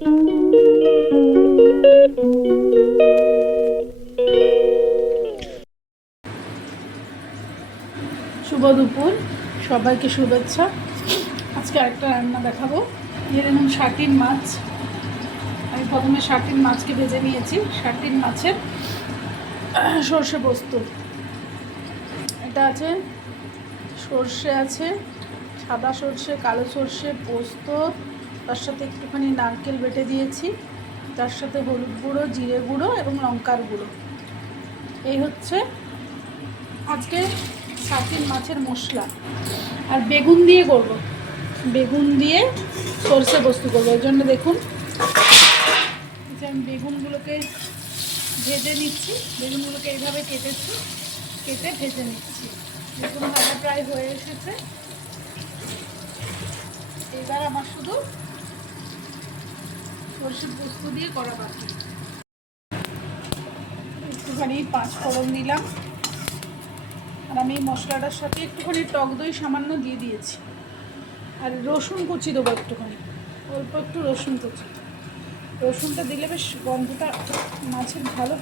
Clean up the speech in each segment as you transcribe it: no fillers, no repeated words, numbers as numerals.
শুভ দুপুর, সবাইকে শুভেচ্ছা। আজকে আরেকটা রান্না দেখাবো। এরকম শাটিন মাছ। আমি প্রথমে শাটিন মাছকে ভেজে নিয়েছি। শাটিন মাছের সর্ষে পোস্ত। এটা আছে সর্ষে, আছে সাদা সর্ষে, কালো সর্ষে, পোস্ত, তার সাথে একটুখানি নারকেল বেটে দিয়েছি, তার সাথে হলুদ গুঁড়ো, জিরে গুঁড়ো এবং লঙ্কার গুঁড়ো। এই হচ্ছে আজকে শাটিন মাছের মশলা। আর বেগুন দিয়ে করব, বেগুন দিয়ে সর্ষে পোস্ত করবো। ওই জন্য দেখুন যে আমি বেগুনগুলোকে ভেজে নিচ্ছি। বেগুনগুলোকে এইভাবে কেটেছি, কেটে ভেজে নিচ্ছি। বেগুন ভাজা প্রায় হয়ে এসেছে। এবার আমার শুধু সর্ষে পোস্ত দিয়ে করা বাকি। একটুখানি 5 ফোড়ন দিলাম। আর আমি এই মশলাটার সাথে একটুখানি টক দই সামান্য দিয়ে দিয়েছি। আর রসুন কুচি দেবো একটুখানি, অল্প একটু রসুন কুচি। রসুনটা দিলে বেশ গন্ধটা মাছের ভালো।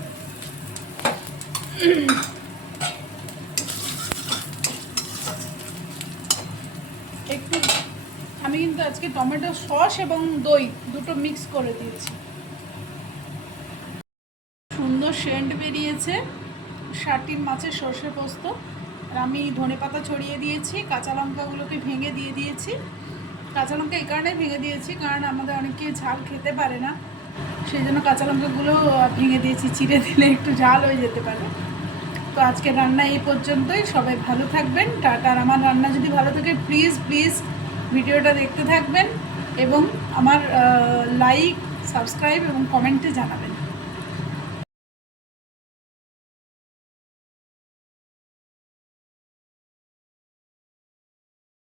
একটু আমি কিন্তু আজকে টমেটো সস এবং দই দুটো মিক্স করে দিয়েছি। সুন্দর সেন্ট বেরিয়েছে শাটিন মাছের সর্ষে পোস্ত। আর আমি ধনেপাতা ছড়িয়ে দিয়েছি, কাঁচা লঙ্কাগুলোকে ভেঙে দিয়ে দিয়েছি। কাঁচা লঙ্কা এই কারণে ভেঙে দিয়েছি কারণ আমাদের অনেকে ঝাল খেতে পারে না, সেই জন্য কাঁচা লঙ্কাগুলো ভেঙে দিয়েছি। চিড়ে দিলে একটু ঝাল হয়ে যেতে পারে। তো আজকের রান্না এই পর্যন্তই। সবাই ভালো থাকবেন, টাটা। আর আমার রান্না যদি ভালো থাকে প্লিজ প্লিজ ভিডিওটা দেখতে থাকবেন এবং আমার লাইক, সাবস্ক্রাইব এবং কমেন্টে জানাবেন।